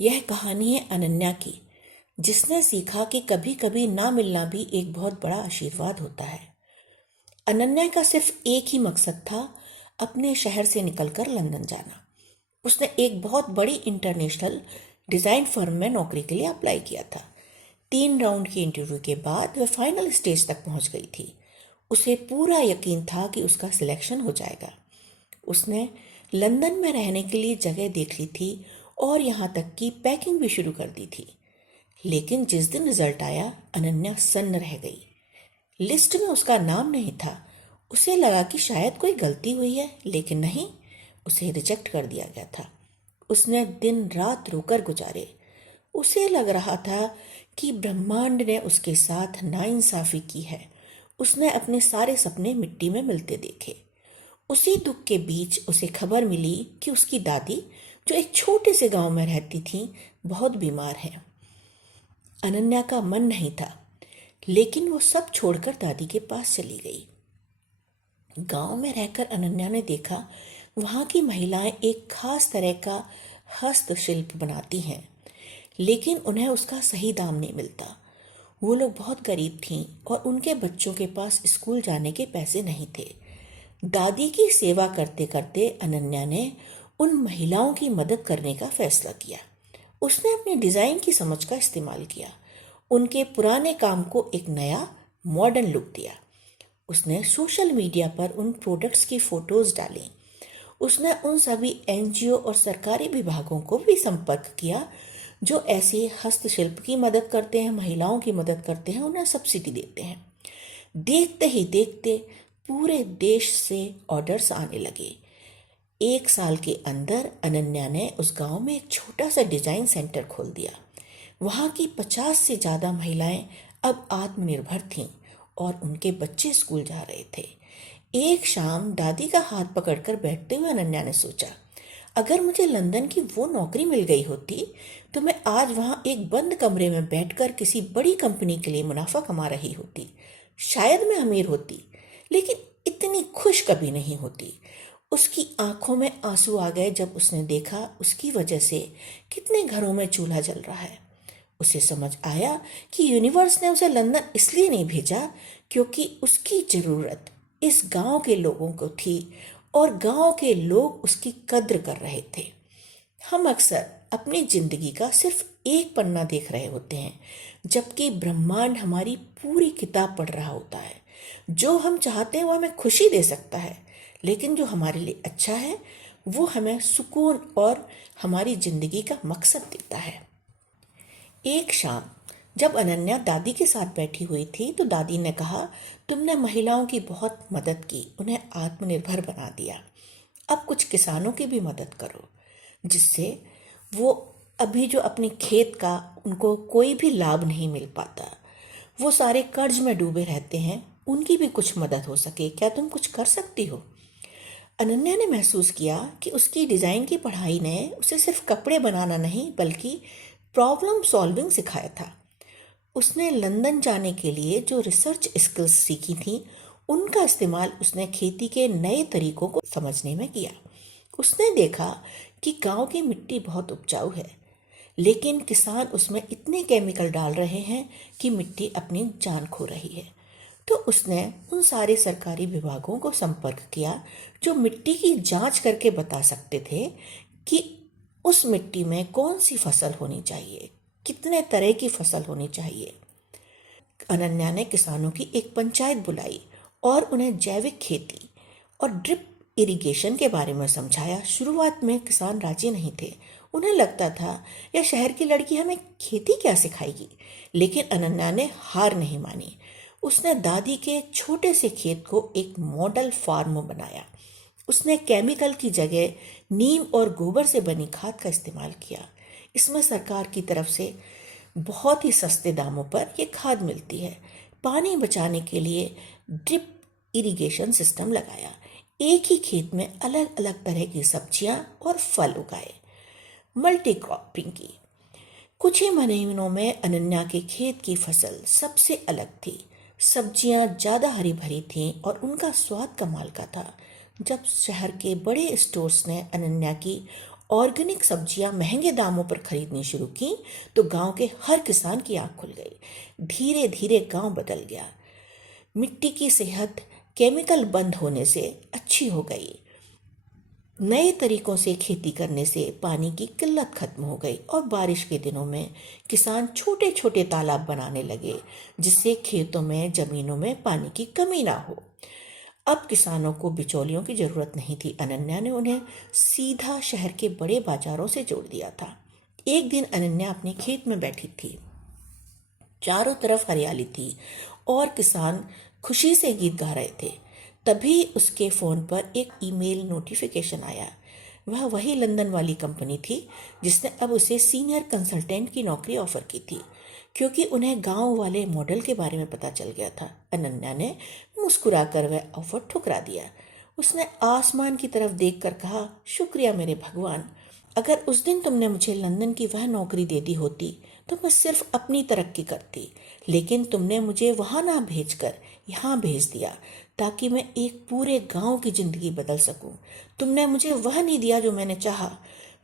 यह कहानी है अनन्या की, जिसने सीखा कि कभी कभी ना मिलना भी एक बहुत बड़ा आशीर्वाद होता है। अनन्या का सिर्फ एक ही मकसद था, अपने शहर से निकलकर लंदन जाना। उसने एक बहुत बड़ी इंटरनेशनल डिज़ाइन फर्म में नौकरी के लिए अप्लाई किया था। 3 राउंड की इंटरव्यू के बाद वह फाइनल स्टेज तक पहुंच गई थी। उसे पूरा यकीन था कि उसका सिलेक्शन हो जाएगा। उसने लंदन में रहने के लिए जगह देख ली थी और यहाँ तक कि पैकिंग भी शुरू कर दी थी। लेकिन जिस दिन रिजल्ट आया, अनन्या सन्न रह गई। लिस्ट में उसका नाम नहीं था। उसे लगा कि शायद कोई गलती हुई है, लेकिन नहीं, उसे रिजेक्ट कर दिया गया था। उसने दिन रात रोकर गुजारे। उसे लग रहा था कि ब्रह्मांड ने उसके साथ नाइंसाफी की है। उसने अपने सारे सपने मिट्टी में मिलते देखे। उसी दुख के बीच उसे खबर मिली कि उसकी दादी, जो एक छोटे से गांव में रहती थी, बहुत बीमार है। अनन्या का मन नहीं था, लेकिन वो सब छोड़कर दादी के पास चली गई। गांव में रहकर अनन्या ने देखा, वहां की महिलाएं एक खास तरह का हस्तशिल्प बनाती हैं, लेकिन उन्हें उसका सही दाम नहीं मिलता। वो लोग बहुत गरीब थीं और उनके बच्चों के पास स्कूल जाने के पैसे नहीं थे। दादी की सेवा करते करते अनन्या ने उन महिलाओं की मदद करने का फैसला किया। उसने अपनी डिज़ाइन की समझ का इस्तेमाल किया, उनके पुराने काम को एक नया मॉडर्न लुक दिया। उसने सोशल मीडिया पर उन प्रोडक्ट्स की फोटोज डाली। उसने उन सभी एनजीओ और सरकारी विभागों को भी संपर्क किया जो ऐसे हस्तशिल्प की मदद करते हैं, महिलाओं की मदद करते हैं, उन्हें सब्सिडी देते हैं। देखते ही देखते पूरे देश से ऑर्डर्स आने लगे। 1 साल के अंदर अनन्या ने उस गांव में एक छोटा सा डिजाइन सेंटर खोल दिया। वहां की 50 से ज्यादा महिलाएं अब आत्मनिर्भर थीं और उनके बच्चे स्कूल जा रहे थे। एक शाम दादी का हाथ पकड़कर बैठते हुए अनन्या ने सोचा, अगर मुझे लंदन की वो नौकरी मिल गई होती तो मैं आज वहां एक बंद कमरे में बैठकर किसी बड़ी कंपनी के लिए मुनाफा कमा रही होती। शायद मैं अमीर होती, लेकिन इतनी खुश कभी नहीं होती। उसकी आंखों में आंसू आ गए जब उसने देखा उसकी वजह से कितने घरों में चूल्हा जल रहा है। उसे समझ आया कि यूनिवर्स ने उसे लंदन इसलिए नहीं भेजा क्योंकि उसकी जरूरत इस गांव के लोगों को थी और गांव के लोग उसकी कद्र कर रहे थे। हम अक्सर अपनी जिंदगी का सिर्फ एक पन्ना देख रहे होते हैं, जबकि ब्रह्मांड हमारी पूरी किताब पढ़ रहा होता है। जो हम चाहते हैं वो हमें खुशी दे सकता है, लेकिन जो हमारे लिए अच्छा है वो हमें सुकून और हमारी जिंदगी का मकसद देता है। एक शाम जब अनन्या दादी के साथ बैठी हुई थी तो दादी ने कहा, तुमने महिलाओं की बहुत मदद की, उन्हें आत्मनिर्भर बना दिया। अब कुछ किसानों की भी मदद करो, जिससे वो अभी जो अपनी खेत का उनको कोई भी लाभ नहीं मिल पाता, वो सारे कर्ज में डूबे रहते हैं, उनकी भी कुछ मदद हो सके। क्या तुम कुछ कर सकती हो? अनन्या ने महसूस किया कि उसकी डिज़ाइन की पढ़ाई ने उसे सिर्फ कपड़े बनाना नहीं बल्कि प्रॉब्लम सॉल्विंग सिखाया था। उसने लंदन जाने के लिए जो रिसर्च स्किल्स सीखी थी, उनका इस्तेमाल उसने खेती के नए तरीकों को समझने में किया। उसने देखा कि गांव की मिट्टी बहुत उपजाऊ है, लेकिन किसान उसमें इतने केमिकल डाल रहे हैं कि मिट्टी अपनी जान खो रही है। तो उसने उन सारे सरकारी विभागों को संपर्क किया जो मिट्टी की जांच करके बता सकते थे कि उस मिट्टी में कौन सी फसल होनी चाहिए, कितने तरह की फसल होनी चाहिए। अनन्या ने किसानों की एक पंचायत बुलाई और उन्हें जैविक खेती और ड्रिप इरिगेशन के बारे में समझाया। शुरुआत में किसान राजी नहीं थे। उन्हें लगता था यह शहर की लड़की हमें खेती क्या सिखाएगी, लेकिन अनन्या ने हार नहीं मानी। उसने दादी के छोटे से खेत को एक मॉडल फार्म बनाया। उसने केमिकल की जगह नीम और गोबर से बनी खाद का इस्तेमाल किया। इसमें सरकार की तरफ से बहुत ही सस्ते दामों पर यह खाद मिलती है। पानी बचाने के लिए ड्रिप इरिगेशन सिस्टम लगाया। एक ही खेत में अलग अलग तरह की सब्जियां और फल उगाए। मल्टी क्रॉपिंग की। कुछ ही महीनों में अनन्या के खेत की फसल सबसे अलग थी। सब्जियां ज्यादा हरी भरी थीं और उनका स्वाद कमाल का था। जब शहर के बड़े स्टोर्स ने अनन्या की ऑर्गेनिक सब्जियां महंगे दामों पर खरीदनी शुरू की तो गांव के हर किसान की आंख खुल गई। धीरे धीरे गांव बदल गया। मिट्टी की सेहत केमिकल बंद होने से अच्छी हो गई। नए तरीकों से खेती करने से पानी की किल्लत खत्म हो गई और बारिश के दिनों में किसान छोटे छोटे तालाब बनाने लगे, जिससे खेतों में जमीनों में पानी की कमी ना हो। अब किसानों को बिचौलियों की जरूरत नहीं थी। अनन्या ने उन्हें सीधा शहर के बड़े बाजारों से जोड़ दिया था। एक दिन अनन्या अपने खेत में बैठी थी। चारों तरफ हरियाली थी और किसान खुशी से गीत गा रहे थे। तभी उसके फोन पर एक ईमेल नोटिफिकेशन आया। वह वही लंदन वाली कंपनी थी जिसने अब उसे सीनियर कंसल्टेंट की नौकरी ऑफर की थी, क्योंकि उन्हें गांव वाले मॉडल के बारे में पता चल गया था। अनन्या ने मुस्कुराकर वह ऑफर ठुकरा दिया। उसने आसमान की तरफ देखकर कहा, शुक्रिया मेरे भगवान, अगर उस दिन तुमने मुझे लंदन की वह नौकरी दे दी होती तो मैं सिर्फ अपनी तरक्की करती, लेकिन तुमने मुझे वहां ना भेजकर यहाँ भेज दिया ताकि मैं एक पूरे गांव की जिंदगी बदल सकूं। तुमने मुझे वह नहीं दिया जो मैंने चाहा,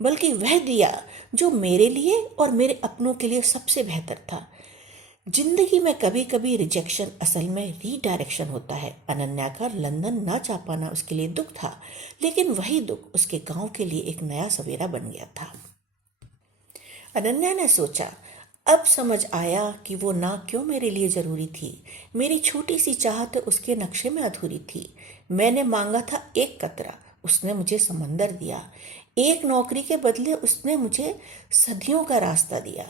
बल्कि वह दिया जो मेरे लिए और मेरे अपनों के लिए सबसे बेहतर था। जिंदगी में कभी कभी रिजेक्शन असल में रीडायरेक्शन होता है। अनन्या का लंदन ना जा पाना उसके लिए दुख था, लेकिन वही दुख उसके गांव के लिए एक नया सवेरा बन गया था। अनन्या ने सोचा, अब समझ आया कि वो ना क्यों मेरे लिए जरूरी थी। मेरी छोटी सी चाहत उसके नक्शे में अधूरी थी। मैंने मांगा था एक कतरा, उसने मुझे समंदर दिया। एक नौकरी के बदले उसने मुझे सदियों का रास्ता दिया।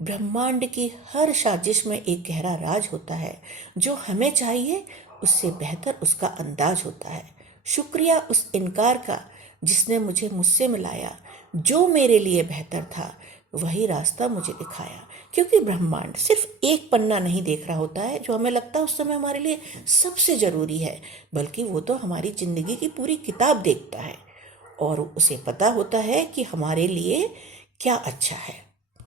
ब्रह्मांड की हर साजिश में एक गहरा राज होता है। जो हमें चाहिए उससे बेहतर उसका अंदाज होता है। शुक्रिया उस इनकार का जिसने मुझे मुझसे मिलाया। जो मेरे लिए बेहतर था वही रास्ता मुझे दिखाया, क्योंकि ब्रह्मांड सिर्फ एक पन्ना नहीं देख रहा होता है जो हमें लगता है उस समय हमारे लिए सबसे जरूरी है, बल्कि वो तो हमारी जिंदगी की पूरी किताब देखता है और उसे पता होता है कि हमारे लिए क्या अच्छा है।